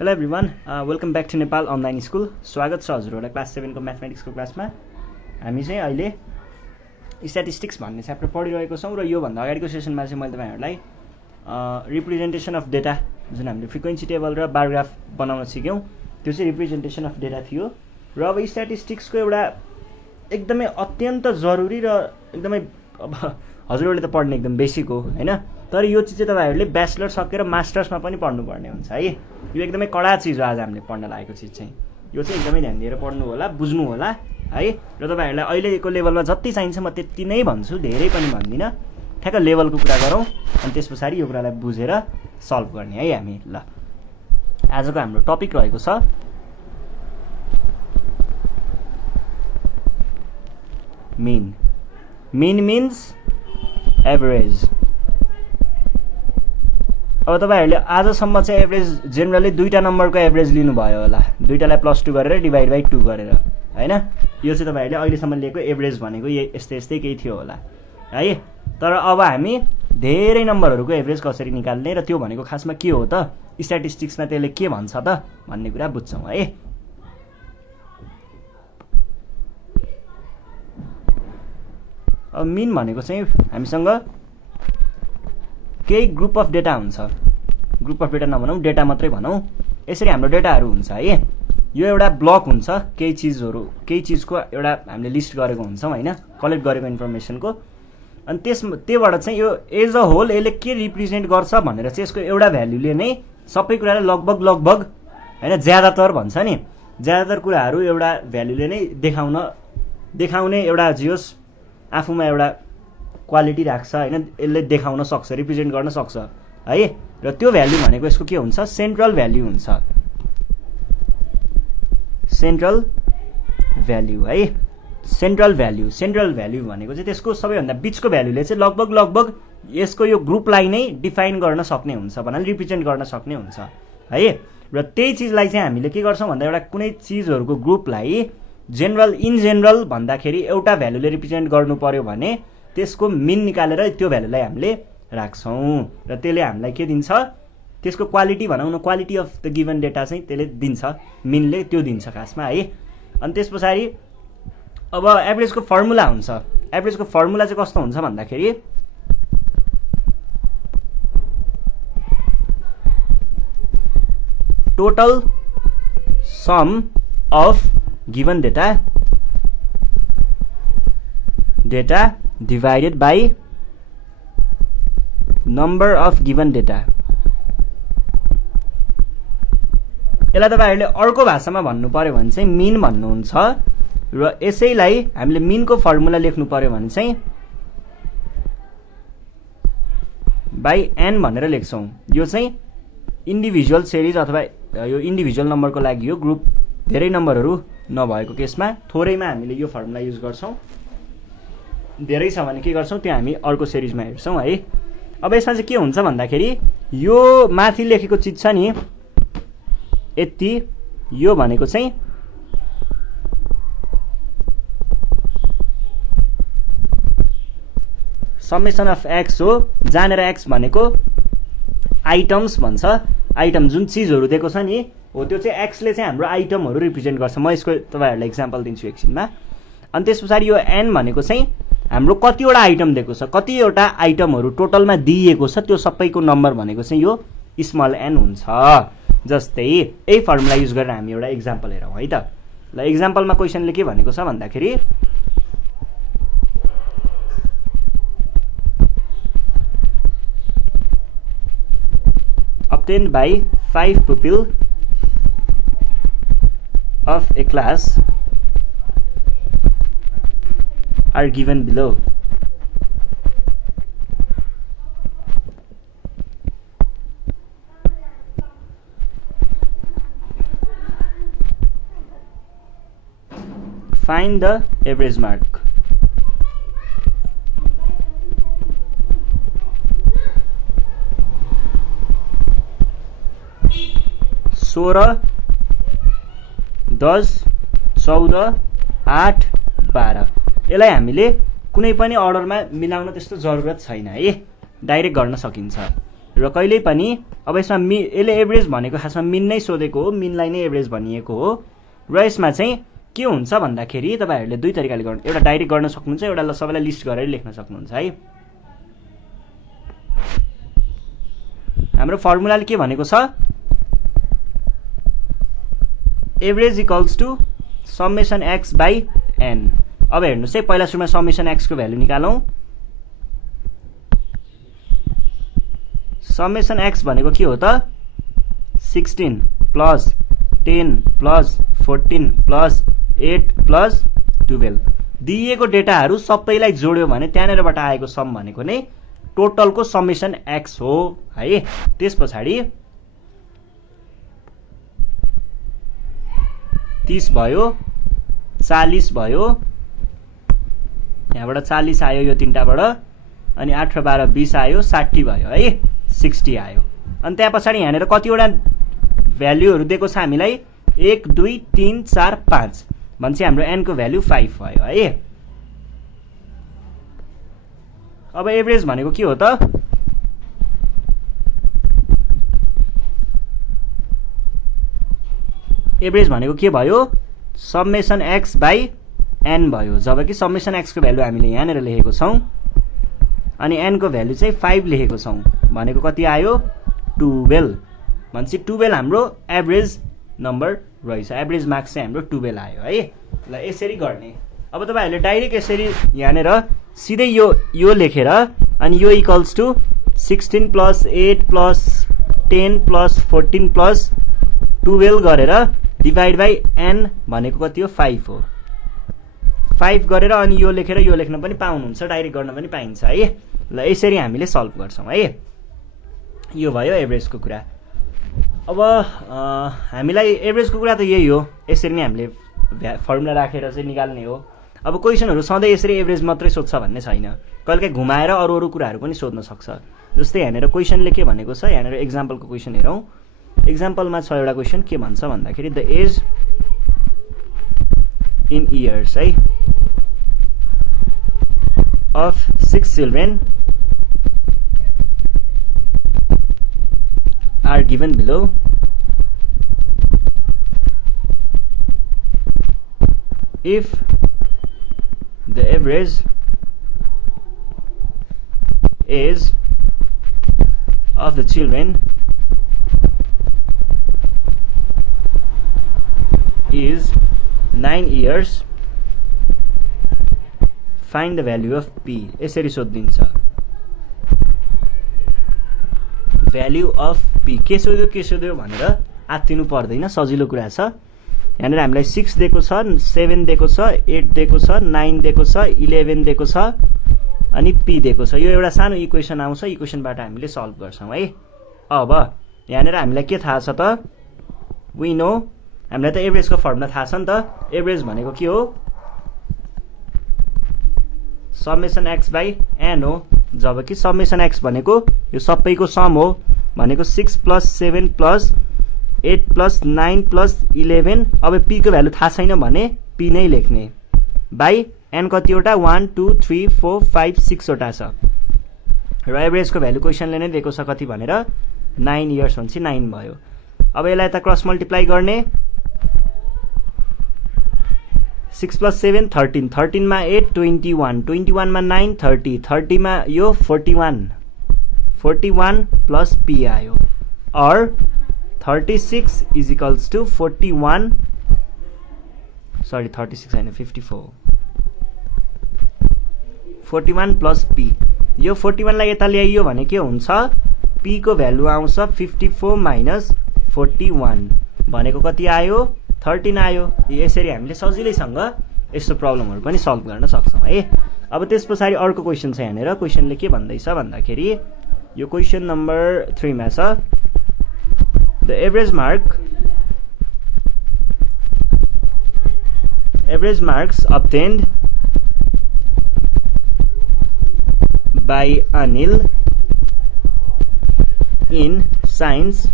Hello everyone, welcome back to Nepal Online School. स्वागत छ हजुरहरुलाई class 7 को म्याथमेटिक्सको क्लासमा। हामी चाहिँ अहिले स्ट्याटिस्टिक्स भन्ने च्याप्टर पढिरहेको छौं र यो भन्दा अगाडिको सेसनमा चाहिँ मैले तपाईहरुलाई रिप्रेजेन्टेसन अफ डेटा जुन हामीले फ्रिक्वेन्सी टेबल र बार ग्राफ बनाउन सिक्यौं त्यो चाहिँ रिप्रेजेन्टेसन अफ डेटा थियो र अब स्ट्याटिस्टिक्सको एउटा एकदमै अत्यन्त जरुरी र एकदमै अब हजुरहरुले त पढ्ने एकदम बेसिक हो हैन, तर यो चीज चाहिँ तपाईहरुले ब्याचलर सकेर मास्टर्समा पनि पढ्नु पर्ने हुन्छ है। यो एकदमै कडा चीज हो आज हामीले पढ्न लागेको चीज चाहिँ। यो चाहिँ एकदमै ध्यान दिएर पढ्नु होला, बुझ्नु होला है। र तपाईहरुलाई अहिलेको लेभलमा जति चाहिन्छ म त्यति नै भन्छु, धेरै पनि भन्दिन। ठ्याक्क लेभलको कुरा गरौँ अनि त्यसपछि यो कुरालाई बुझेर सल्भ गर्ने है हामी। ल आजको हाम्रो टपिक रहेको छ मीन। मीन मिन्स एभरेज। अब तपाईहरुले आजसम्म चाहिँ एभरेज जेनरली दुईटा नम्बरको एभरेज लिनु भयो होला, दुईटालाई +2 गरेर डिभाइड बाइ 2 गरेर हैन। यो चाहिँ तपाईहरुले अहिलेसम्म लिएको एभरेज भनेको यस्तै यस्तै केही थियो होला है। तर अब हामी धेरै नम्बरहरुको एभरेज कसरी निकाल्ने र त्यो भनेको खासमा के हो त, स्ट्याटिस्टिक्समा त्यसले के भन्छ त भन्ने कुरा बुझ्छौं है। अब मीन भनेको चाहिँ हामीसँग केही ग्रुप अफ डेटा हुन्छ, ग्रुप अफ डेटा नभनौं डेटा मात्रै भनौं। यसरी हाम्रो डेटाहरु हुन्छ है। यो एउटा ब्लक हुन्छ, केही चीजको एउटा हामीले लिस्ट गरेको हुन्छौं हैन, कलेक्ट गरेको इन्फर्मेसनको। अनि त्यसबाट चाहिँ यो एज अ होल यसले के रिप्रेजेन्ट गर्छ भनेर चाहिँ यसको एउटा भ्यालुले नै सबै कुरालाई लगभग हैन ज्यादातर भन्छ नि, ज्यादातर कुराहरु एउटा भ्यालुले नै देखाउने एउटा जियोस आफुमा एउटा क्वालिटी राख्छ हैन, यसले देखाउन सक्छ, रिप्रेजेन्ट गर्न सक्छ है। र त्यो भ्यालु भनेको यसको के हुन्छ, सेन्ट्रल भ्यालु हुन्छ। सेन्ट्रल भ्यालु है, सेन्ट्रल भ्यालु भनेको चाहिँ त्यसको सबैभन्दा बीचको भ्यालुले चाहिँ लगभग यसको यो ग्रुपलाई नै डिफाइन गर्न सक्ने हुन्छ, भन्नाले रिप्रेजेन्ट गर्न सक्ने हुन्छ है। र त्यही चीजलाई चाहिँ हामीले के गर्छौं भन्दा एउटा कुनै चीजहरुको ग्रुपलाई इन जेनरल भन्दाखेरि एउटा भ्यालुले रिप्रेजेन्ट गर्नु पर्यो भने त्यसको मीन निकालेर त्यो भ्यालुलाई हामीले राख्छौं र त्यसले हामीलाई के दिन्छ, त्यसको क्वालिटी भनौं न, quality of the given data चाहिँ त्यसले दिन्छ, मीनले त्यो दिन्छ खासमा है। अनि त्यसपछि अब एभरेजको फर्मुला हुन्छ। एभरेजको फर्मुला चाहिँ कस्तो हुन्छ भन्दाखेरि total sum of given data divided by number of given data। यसलाई तपाईहरुले अर्को भाषामा भन्नु पर्यो भने चाहिँ मीन भन्नुहुन्छ र यसैलाई हामीले मीनको फर्मुला लेख्नु पर्यो भने चाहिँ बाइ n भनेर लेख्छौं। यो चाहिँ इन्डिभिजुअल सिरिज अथवा यो इन्डिभिजुअल नम्बरको लागि हो, ग्रुप धेरै नम्बरहरु नभएको केसमा थोरैमा हामीले यो फर्मुला युज गर्छौं, धेरै छ भने के गर्छौं त्यो हामी अर्को सिरिजमा हेर्छौं है। अब यसमा चाहिँ के हुन्छ भन्दाखेरि यो माथि लेखेको चीज छ नि यति, यो भनेको चाहिँ समेसन अफ x हो, जानेर x भनेको आइटम्स भन्छ। आइटम जुन चीजहरु दिएको छ नि हो त्यो चाहिँ x ले चाहिँ हाम्रो आइटमहरु रिप्रेजेन्ट गर्छ। म यसको तपाईहरुलाई एक्जाम्पल दिन्छु एकछिनमा। अनि त्यसपछि यो n भनेको चाहिँ हाम्रो कतिवटा आइटम दिएको छ, कतिवटा आइटमहरु टोटलमा दिएको छ, त्यो सबैको नम्बर भनेको चाहिँ यो स्मल n हुन्छ। जस्तै यही फर्मुला युज गरेर हामी एउटा एक्जाम्पल हेरौं है त। ल एक्जाम्पलमा क्वेशनले के भनेको छ भन्दाखेरि obtained by 5 people of a class are given below. Find the average mark. सोह्र 10 14 8 12 यसलाई हामीले कुनै पनि अर्डरमा मिलाउन त्यस्तो जरुरत छैन है, डाइरेक्ट गर्न सकिन्छ। र कहिल्यै पनि अब यसमा यसले एभरेज भनेको खासमा मिन नै सोधेको हो, मिनलाई नै एभरेज भनिएको हो। र यसमा चाहिँ के हुन्छ भन्दाखेरि तपाईहरुले दुई तरिकाले गर्नु, एउटा डाइरेक्ट गर्न सक्नुहुन्छ, एउटा सबैलाई लिस्ट गरेर लेख्न सक्नुहुन्छ है। हाम्रो फर्मुलाले के भनेको छ, average equals to summation x by n। अब हेर्नुस् है, पहिला सुरुमा समेसन x को भ्यालु निकालौं। समेसन x भनेको के हो त, 16 प्लस 10 प्लस 14 प्लस 8 प्लस 12 दिएको डेटाहरु सबैलाई जोड्यो भने त्यहाँनेरबाट आएको सम भनेको नै टोटलको समेसन x हो है। त्यसपछि 30 भयो, 40 भयो, यहाँबाट 40 आयो यो तीनटाबाट, अनि 8 र 12 20 आयो, 60 भयो है, 60 आयो। अनि त्यहाँ पछाडी यहाँनेर कतिवटा भ्यालुहरु दिएको छ हामीलाई, 1 2 3 4 5 भन्छ, हाम्रो n को भ्यालु 5 भयो है। अब एभरेज भनेको के हो त, एभरेज भनेको के भयो, समेसन x बाइ n भयो। जबकि समेसन x को भ्यालु हामीले यहाँनेर लेखेको छौं अनि n को भ्यालु चाहिँ 5 लेखेको छौं, भनेको कति आयो 12 भन्छ। 12 हाम्रो एभरेज नम्बर रहेछ, एभरेज मार्क्स चाहिँ हाम्रो 12 आयो है। ल यसरी गर्ने। अब तपाईहरुले डाइरेक्ट यसरी यहाँनेर सिधै यो लेखेर अनि यो equals to 16 plus 8 plus 10 plus 14 plus 12 गरेर डिभाइड बाइ n भनेको कति हो, 5 हो। 5 गरेर अनि यो लेखेर यो लेख्न पनि पाउनुहुन्छ, डाइरेक्ट गर्न पनि पाइन्छ है। ल यसरी हामीले सल्भ गर्छौं है। यो भयो एभरेजको कुरा। अब हामीलाई एभरेजको कुरा त यही हो, यसरी नै हामीले फर्मुला राखेर चाहिँ निकाल्ने हो। अब क्वेशनहरु सधैँ यसरी एभरेज मात्रै सोध्छ भन्ने छैन, कहिलेकाहीँ घुमाएर अरु कुराहरु पनि सोध्न सक्छ। जस्तै यहाँनेर क्वेशनले के भनेको छ, यहाँनेर एक्जाम्पलको क्वेशन हेरौं। एक्जाम्पलमा छ एउटा क्वेशन के भन्छ भन्दाखेरि द एज इन इयर्स है of 6 children are given below. If the average age of the children is 9 years, find the value of p। यसरी सोधिन्छ, भ्यालु अफ p। के सोध्यो भनेर आत्तिनु पर्दैन, सजिलो कुरा छ। यहाँनिर हामीलाई 6 दिएको छ, 7 दिएको छ, 8 दिएको छ, 9 दिएको छ, 11 दिएको छ अनि p दिएको छ। यो एउटा सानो इक्वेसन आउँछ, इक्वेसनबाट हामीले सल्भ गर्छौं है। अब यहाँनिर हामीलाई के थाहा छ त, वी नो, हामीलाई त एभरेजको फर्मुला थाहा छ नि त। एभरेज भनेको के हो, समेसन x बाइ n हो। जबकि समेसन x भनेको यो सबैको सम हो, भनेको 6 प्लस 7 प्लस 8 प्लस 9 प्लस 11। अब p को भ्यालु थाहा छैन भने p नै लेख्ने, बाइ n कतिवटा, 1 2 3 4 5 6 वटा छ। र एभरेजको भ्यालु क्वेशनले नै दिएको छ कति भनेर, 9 इयर्स भन्छ, 9 भयो। अब यसलाई त क्रस मल्टिप्लाई गर्ने, 6 प्लस 7 13, 13 मा 8 21, 21 मा 9 30, 30 मा यो 41, 41 प्लस p आयो। और 36 इज इक्वल्स टु 41, सरी 36 हैन 54, 41 प्लस p। यो 41 लाई यता ल्याइयो भने के हुन्छ, p को भ्यालु आउँछ 54 माइनस 41 भनेको कति आयो, 13 आयो। यसरी हामीले सजिलैसँग यस्तो प्रब्लमहरु पनि सल्भ गर्न सक्छौं है। अब त्यसपछि अर्को क्वेशन छ। यहाँनेर क्वेशनले के भन्दैछ भन्दाखेरि यो क्वेशन नम्बर 3 मा छ, the average marks obtained by Anil in science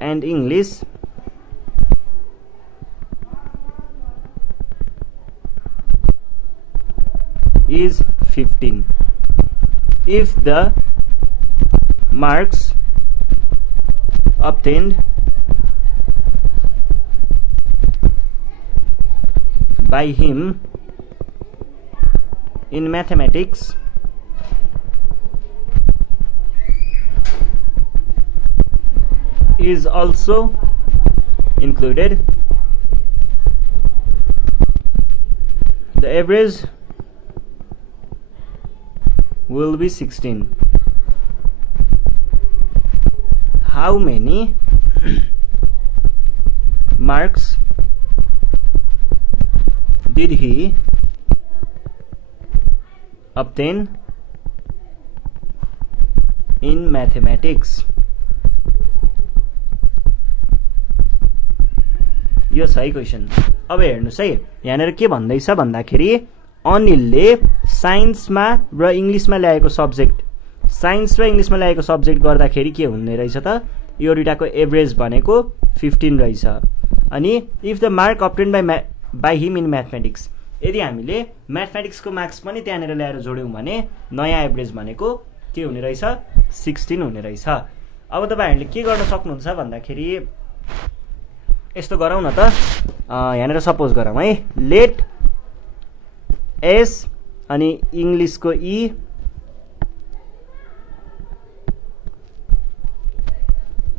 and English is 15. if the marks obtained by him in mathematics is also included, the average will be 16. How many marks did he obtain in mathematics? यो सही question. अब हेर्नुस् है, यहाँनिर के भन्दैछ भन्दाखेरि अनिलले साइन्समा र इङ्ग्लिसमा ल्याएको सब्जेक्ट, साइन्स र इङ्ग्लिसमा ल्याएको सब्जेक्ट गर्दाखेरि के हुने रहेछ त, यो दुईटाको एभरेज भनेको 15 रहेछ। अनि if the mark obtain by him in mathematics, यदि हामीले म्याथमेटिक्सको मार्क्स पनि त्यहाँनिर ल्याएर जोड्यौँ भने नयाँ एभरेज भनेको के हुने रहेछ, 16 हुने रहेछ। अब तपाईँहरूले के गर्न सक्नुहुन्छ भन्दाखेरि यस्तो गरौँ न त, यहाँनिर सपोज गरौँ है, लेट एस अनि इङ्ग्लिसको E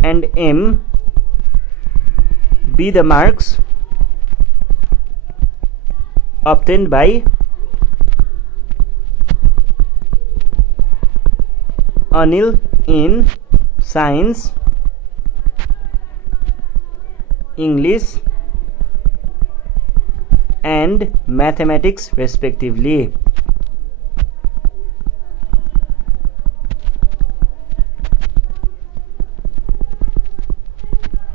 and M be the marks obtained by Anil in science, English and mathematics respectively.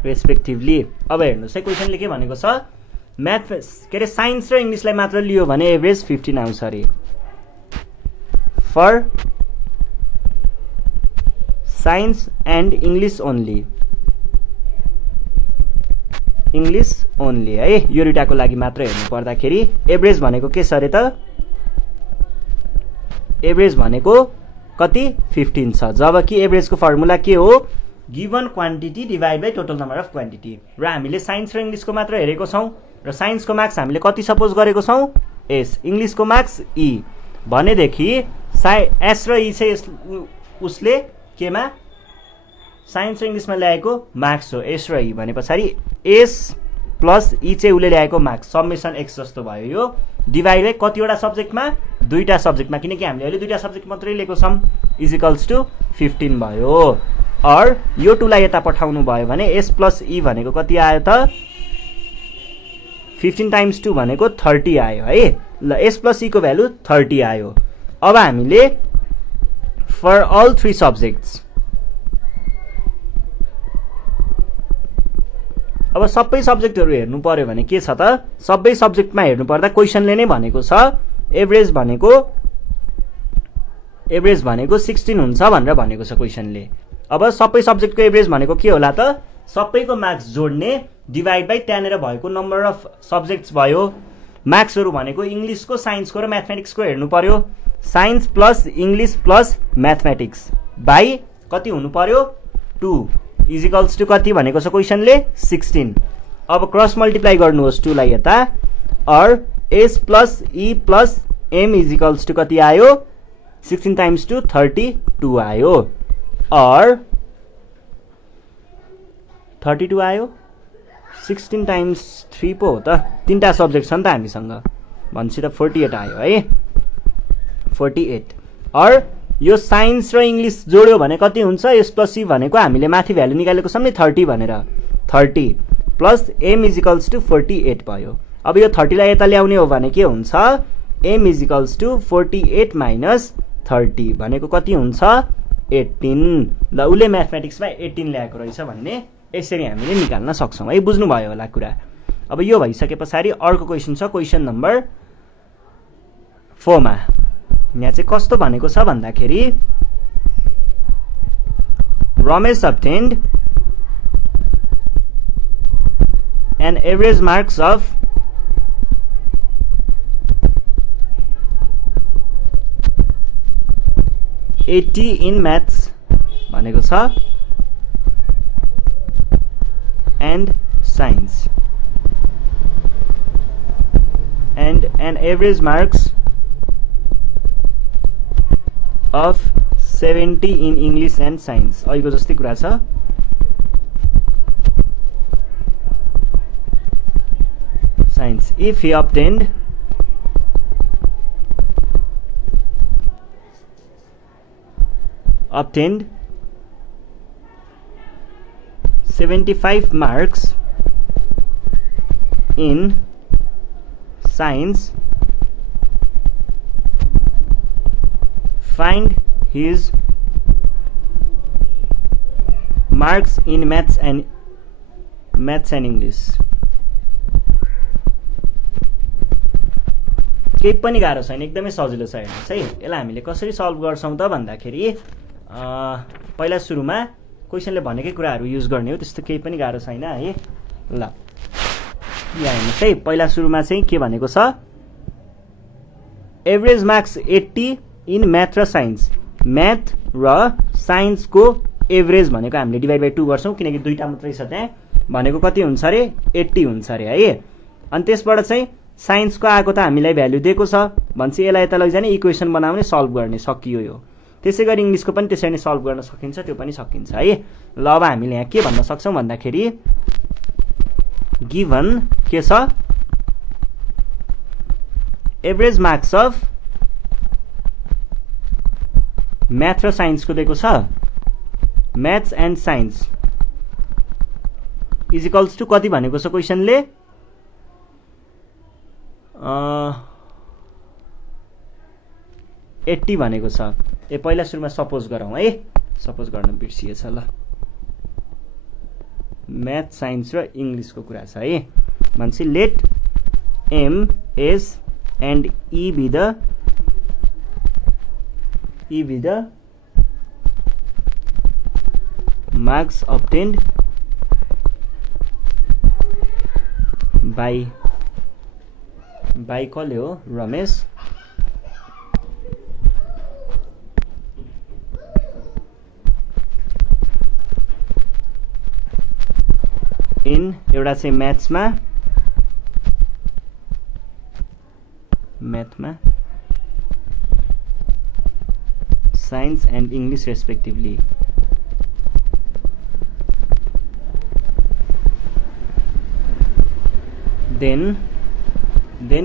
अब हेर्नुहोस् है, क्वेसनले के भनेको छ, म्याथ के अरे साइन्स र इङ्ग्लिसलाई मात्र लियो भने एभरेज 15 आउँछ अरे। For science and English only, English only है, यो दुईटाको लागि मात्र हेर्नु पर्दाखेरि एभरेज भनेको के छ अरे त, एभरेज भनेको कति 15 छ। जबकि एभरेजको फर्मुला के हो, given quantity divide by total number of quantity. र हामीले साइन्स र इङ्ग्लिसको मात्र हेरेको छौँ र साइन्सको मार्क्स हामीले कति सपोज गरेको छौँ, एस, इङ्ग्लिसको मार्क्स ई भनेदेखि एस र ई चाहिँ उसले केमा साइन्स र इङ्ग्लिसमा ल्याएको मार्क्स हो, एस र ई भने पछाडि एस प्लस ई चाहिँ उसले ल्याएको मार्क्स समेसन एक्स जस्तो भयो। यो डिभाइड बाई कतिवटा सब्जेक्टमा, दुईवटा सब्जेक्टमा, किनकि हामीले अहिले दुईवटा सब्जेक्ट मात्रै लिएको छौँ, इजिकल्स टु 15 भयो। अर यो टुलाई यता पठाउनु भयो भने एस प्लस ई भनेको कति आयो त, 15 टाइम्स 2 भनेको 30 आयो है। ल एस प्लस ई को भ्यालु 30 आयो। अब हामीले फर अल 3 सब्जेक्ट्स, अब सबै सब्जेक्टहरू हेर्नु पर्यो भने के छ त, सबै सब्जेक्टमा हेर्नु पर्दा क्वेसनले नै भनेको छ एभरेज भनेको 16 हुन्छ भनेर भनेको छ क्वेसनले। अब सबै सब्जेक्टको एभरेज भनेको के होला त, सबैको मार्क्स जोड्ने डिभाइड बाई त्यहाँनिर भएको नम्बर अफ सब्जेक्ट्स भयो। मार्क्सहरू भनेको इङ्ग्लिसको, साइन्सको र म्याथमेटिक्सको हेर्नु पर्यो, science plus English plus mathematics by कति हुनु पर्यो, 2 इजिकल्स टु कति भनेको छ क्वेसनले, 16। अब क्रस मल्टिप्लाई गर्नुहोस् 2 लाई यता, R S plus E plus M equals to कति आयो, 16 टाइम्स 2 32 आयो। अर 32 आयो, 16 टाइम्स 3 पो हो त, तीनटा सब्जेक्ट छ नि त हामीसँग, भनेपछि त 48 आयो है, 48। अर यो साइन्स र इङ्ग्लिस जोड्यो भने कति हुन्छ, एस प्लस सी भनेको हामीले माथि भ्यालु निकालेको छौँ नि 30 भनेर, 30 प्लस एम इजिकल्स टु 48 भयो। अब यो 30 लाई यता ल्याउने हो भने के हुन्छ, एम इजिकल्स टु 48 माइनस 30 भनेको कति हुन्छ, 18। ल उसले म्याथमेटिक्समा 18 ल्याएको रहेछ भन्ने यसरी हामीले निकाल्न सक्छौँ है, बुझ्नुभयो होला कुरा। अब यो भइसके पछाडि अर्को क्वेसन छ, क्वेसन नम्बर 4 मा यहाँ चाहिँ कस्तो भनेको छ भन्दाखेरि, Ramesh obtained an average marks of 16 80 in maths भनेको छ and science and an average marks of 70 in English and science अहिलेको जस्तै कुरा छ science if he obtained 75 marks in science, find his marks in maths and English. केही पनि गाह्रो छैन एकदमै सजिलो छ हेर्नुहोस् है यसलाई हामीले कसरी सल्भ गर्छौं त भन्दाखेरि पहिला सुरुमा क्वेशनले भनेकै कुराहरु युज गर्ने हो त्यस्तो केही पनि गाह्रो छैन है ल यहाँ हेर्नुहोस् है पहिला सुरुमा चाहिँ के भनेको छ एभरेज मार्क्स 80 इन म्याथ र साइन्स म्याथ र साइन्स को एभरेज भनेको हामीले डिभाइड बाइ 2 गर्छौं किनकि दुईटा मात्रै छ त्यहाँ भनेको कति हुन्छ रे 80 हुन्छ रे है अनि त्यसबाट चाहिँ साइन्स को आएको त हामीलाई भ्यालु दिएको छ भन्छ यसलाई यता लैजाने इक्वेसन बनाउने सल्भ गर्ने सकियो यो त्यसैगरी इंग्लिश को पनि त्यसरी नै सल्भ गर्न सकिन्छ त्यो पनि सकिन्छ है ल अब हामीले यहाँ के भन्न सक्छौं भन्दाखेरि गिवन के छ एभरेज मार्क्स अफ म्याथ र साइन्स को दिएको छ maths and science is equals to कति भनेको छ क्वेशनले 80 भनेको छ ए पहिला सुरुमा सपोज गरौँ है सपोज गर्न बिर्सिएछ ल म्याथ साइन्स र इंग्लिश को कुरा छ है भन्छ let M S and E be the marks obtained by कसले हो रमेश इन एउटा चाहिँ म्याथ्समा science and English respectively then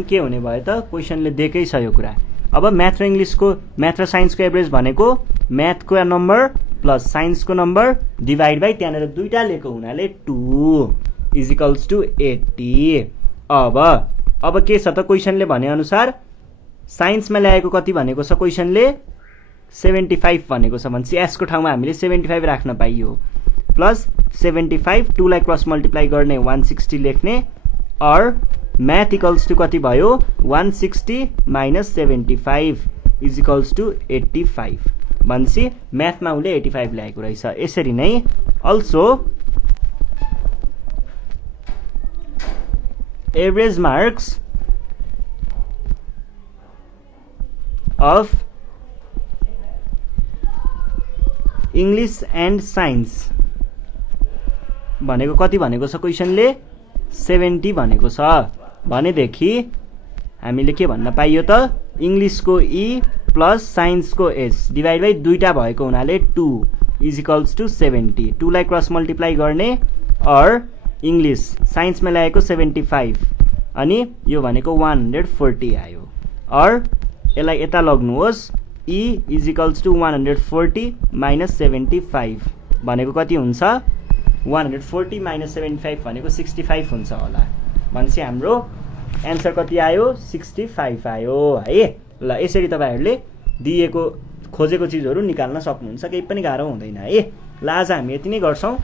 के हुने भयो त क्वेशनले दिएकै छ यो कुरा अब म्याथ र इंग्लिश को म्याथ र साइन्स को एभरेज भनेको म्याथ को नम्बर प्लस साइन्स को नम्बर डिवाइड बाइ त्यहाँनेर दुईटा लेको हुनाले 2 इज इक्वल्स टु 80 अब के छ त क्वेशनले भने अनुसार साइन्समा ल्याएको कति भनेको छ क्वेशनले 75 भनेको छ भन्छ एस को ठाउँमा हामीले 75 राख्न पाइयो प्लस 75 2 लाई क्रस मल्टिप्लाई गर्ने 160 लेख्ने और म्याथ इक्वल्स टु कति भयो 160 माइनस 75 इज इक्वल्स टु 85 भन्छ म्याथमा उले 85 ल्याएको रहेछ यसरी नै also average marks of English and science भनेको कति भनेको छ क्वेशनले 70 भनेको छ भनेदेखि हामीले के भन्न पाइयो त इंग्लिश को ई प्लस साइन्स को एस डिवाइड बाइ दुईटा भएको हुनाले 2 इज इक्वल्स टु 70 2 लाई क्रस मल्टिप्लाई गर्ने और इंग्लिश साइन्समा ल्याएको 75 अनि यो भनेको 140 आयो और यसलाई यता लग्नुहोस् E is equals to 140 minus 75 भनेको कति हुन्छ 140 माइनस 75 भनेको 65 हुन्छ होला भनेपछि हाम्रो एन्सर कति आयो 65 आयो है ल यसरी तपाईहरुले दिएको खोजेको चीजहरु निकाल्न सक्नुहुन्छ केही पनि गाह्रो हुँदैन है ल आज हामी यति नै गर्छौं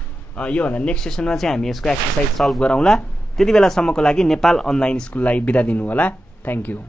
यो भन्दा नेक्स्ट सेसनमा चाहिँ हामी यसको एक्सरसाइज सल्भ गरौँला त्यतिबेला सम्मको लागि नेपाल अनलाइन स्कुललाई बिदा दिनु होला थ्यांक यू